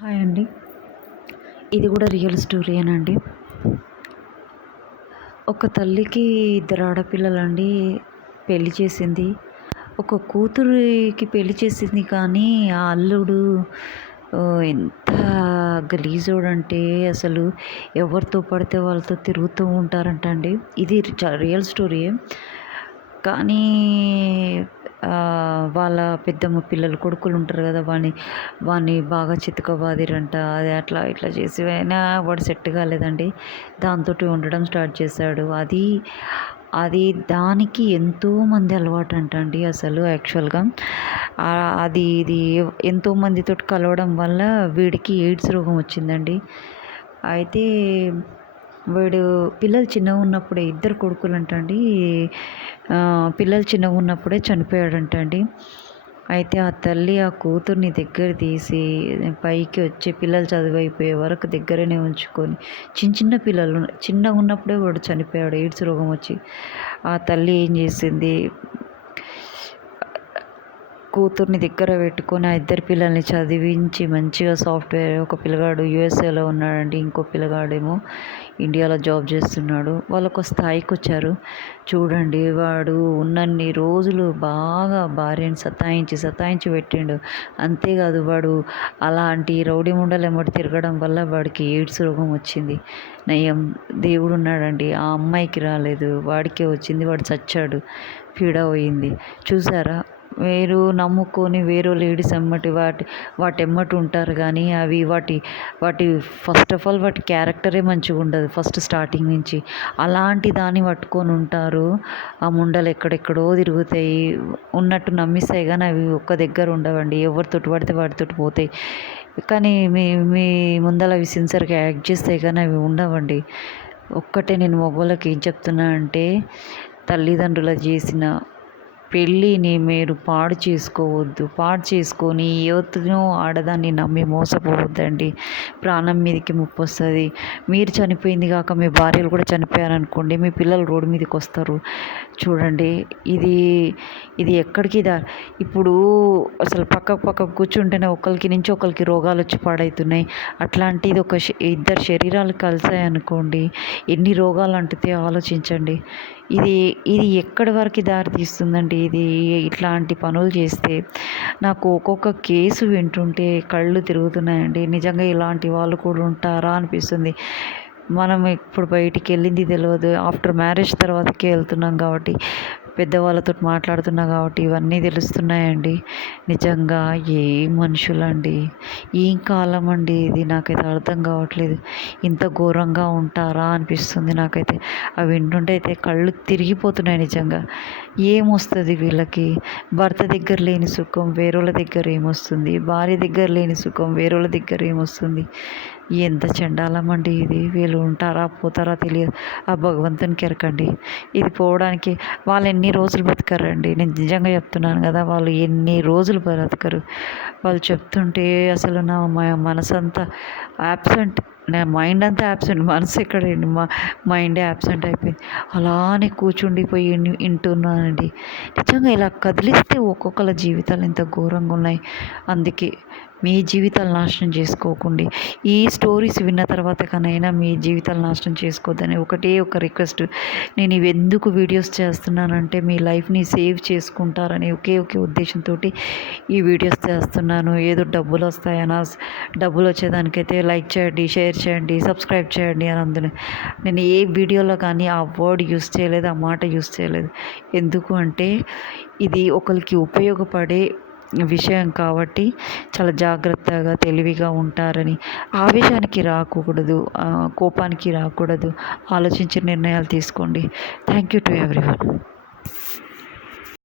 Hi అండి. ఇది కూడా రియల్ స్టోరీయేనండి. ఒక తల్లికి ఇద్దరు ఆడపిల్లలండి. పెళ్లి చేసింది. ఒక కూతురికి పెళ్లి చేసింది కానీ ఆ అల్లుడు ఎంత గలీజోడంటే అసలు ఎవరితో పడితే వాళ్ళతో తిరుగుతూ ఉంటారంట అండి. ఇది రియల్ స్టోరీయే. కానీ వాళ్ళ పెద్దమ్మ పిల్లలు కొడుకులు ఉంటారు కదా, వాడిని బాగా చితకబాదిరంట. అది అట్లా ఇట్లా చేసి అయినా వాడు సెట్ కాలేదండి. దాంతో ఉండడం స్టార్ట్ చేశాడు. అది దానికి ఎంతోమంది అలవాటంట అండి. అసలు యాక్చువల్గా ఇది ఎంతోమందితో కలవడం వల్ల వీడికి ఎయిడ్స్ రోగం వచ్చిందండి. అయితే వీడు పిల్లలు చిన్నగా ఉన్నప్పుడే, ఇద్దరు కొడుకులంట అండి, పిల్లలు చిన్నగా ఉన్నప్పుడే చనిపోయాడంట అండి. అయితే ఆ తల్లి ఆ కూతుర్ని దగ్గర తీసి పైకి వచ్చి పిల్లలు చదువు అయిపోయే వరకు దగ్గరనే ఉంచుకొని, చిన్న పిల్లలు చిన్నగా ఉన్నప్పుడే వాడు చనిపోయాడు ఎయిడ్స్ రోగం వచ్చి. ఆ తల్లి ఏం చేసింది, కూతుర్ని దగ్గర పెట్టుకొని ఆ ఇద్దరు పిల్లల్ని చదివించి మంచిగా సాఫ్ట్వేర్, ఒక పిల్లగాడు యూఎస్ఏలో ఉన్నాడండి, ఇంకో పిల్లగాడేమో ఇండియాలో జాబ్ చేస్తున్నాడు. వాళ్ళు ఒక స్థాయికి వచ్చారు. చూడండి, వాడు ఉన్నన్ని రోజులు బాగా భార్యని సతాయించి పెట్టిండు. అంతేకాదు, వాడు అలాంటి రౌడీ ముండలు ఎమ్మటి తిరగడం వల్ల వాడికి ఎయిడ్స్ రోగం వచ్చింది. నయం దేవుడు ఉన్నాడండి. ఆ అమ్మాయికి రాలేదు, వాడికే వచ్చింది. వాడు చచ్చాడు, పీడ పోయింది. చూసారా, వేరు నమ్ముకొని వేరే లేడీస్ వాటి ఎమ్మటి ఉంటారు కానీ వాటి ఫస్ట్ ఆఫ్ ఆల్ వాటి క్యారెక్టరే మంచిగా ఉండదు ఫస్ట్ స్టార్టింగ్ నుంచి. అలాంటి దాన్ని పట్టుకొని ఉంటారు. ఆ ముండలు ఎక్కడెక్కడో తిరుగుతాయి, ఉన్నట్టు నమ్మిస్తాయి కానీ అవి ఒక్క దగ్గర ఉండవండి. ఎవరితోటి పడితే వాటితోటి పోతాయి. కానీ మీ ముందర అవి సిన్సియర్గా యాక్ట్ చేస్తాయి కానీ అవి ఉండవండి. ఒక్కటే నేను మగవాళ్ళకి ఏం చెప్తున్నా అంటే, తల్లిదండ్రులు చేసిన పెళ్ళిని మీరు పాడు చేసుకోవద్దు. పాడు చేసుకొని యువతను ఆడదాన్ని నమ్మి మోసపోవద్దండి. ప్రాణం మీదకి ముప్పు వస్తుంది. మీరు చనిపోయింది కాక మీ భార్యలు కూడా చనిపోయారనుకోండి, మీ పిల్లలు రోడ్డు మీదకి వస్తారు. చూడండి, ఇది ఎక్కడికి ఇప్పుడు అసలు పక్క కూర్చుంటేనే ఒకరికి నుంచి ఒకరికి రోగాలు వచ్చి పాడవుతున్నాయి. అట్లాంటిది ఇద్దరు శరీరాలు కలిసాయనుకోండి, ఎన్ని రోగాలు అంటుతాయో ఆలోచించండి. ఇది ఎక్కడి వరకు దారి తీస్తుందండి. ఇట్లాంటి పనులు చేస్తే నాకు ఒక్కొక్క కేసు వింటుంటే కళ్ళు తిరుగుతున్నాయండి. నిజంగా ఇలాంటి వాళ్ళు కూడా ఉంటారా అనిపిస్తుంది. మనం ఇప్పుడు బయటికి వెళ్ళింది తెలియదు, ఆఫ్టర్ మ్యారేజ్ తర్వాతకే వెళ్తున్నాం కాబట్టి, పెద్దవాళ్ళతో మాట్లాడుతున్నాం కాబట్టి ఇవన్నీ తెలుస్తున్నాయండి. నిజంగా ఏం మనుషులండి, ఏం కాలం అండి ఇది, నాకైతే అర్థం కావట్లేదు. ఇంత ఘోరంగా ఉంటారా అనిపిస్తుంది నాకైతే. అవి వింటుంటే అయితే కళ్ళు తిరిగిపోతున్నాయి నిజంగా. ఏమొస్తుంది వీళ్ళకి? భర్త దగ్గర లేని సుఖం వేరేళ్ళ దగ్గర ఏమొస్తుంది? భార్య దగ్గర లేని సుఖం వేరేళ్ళ దగ్గర ఏమొస్తుంది? ఎంత చండాలం అండి ఇది. వీళ్ళు ఉంటారా పోతారా తెలియదు. ఆ భగవంతునికి ఎరకండి. ఇది పోవడానికి వాళ్ళు ఎన్ని రోజులు బతకరండి. నేను నిజంగా చెప్తున్నాను కదా, వాళ్ళు ఎన్ని రోజులు బ్రతకరు. వాళ్ళు చెప్తుంటే అసలు నా మనసంతా యాబ్సెంట్, నా మైండ్ అంతా యాబ్సెంట్. మనసు ఎక్కడండి, మైండే యాబ్సెంట్ అయిపోయింది. అలానే కూర్చుండిపోయి వింటున్నానండి. నిజంగా ఇలా కదిలిస్తే ఒక్కొక్కళ్ళ జీవితాలు ఎంత ఘోరంగా ఉన్నాయి. అందుకే మీ జీవితాలు నాశనం చేసుకోకండి. ఈ స్టోరీస్ విన్న తర్వాత కనైనా మీ జీవితాలు నాశనం చేసుకోవద్దని ఒకటే ఒక రిక్వెస్ట్. నేను ఇవి ఎందుకు వీడియోస్ చేస్తున్నానంటే, మీ లైఫ్ని సేవ్ చేసుకుంటారని ఒకే ఉద్దేశంతో ఈ వీడియోస్ చేస్తున్నాను. ఏదో డబ్బులు వస్తాయనా, డబ్బులు వచ్చేదానికైతే లైక్ చేయండి, షేర్ చేయండి, సబ్స్క్రైబ్ చేయండి అని అందులో నేను ఏ వీడియోలో కానీ ఆ వర్డ్ యూస్ చేయలేదు, ఆ మాట యూస్ చేయలేదు. ఎందుకు అంటే ఇది ఒకరికి ఉపయోగపడే విషయం కాబట్టి చాలా జాగ్రత్తగా తెలివిగా ఉంటారని. ఆవేశానికి రాకూడదు, కోపానికి రాకూడదు. ఆలోచించి నిర్ణయాలు తీసుకోండి. Thank you to everyone.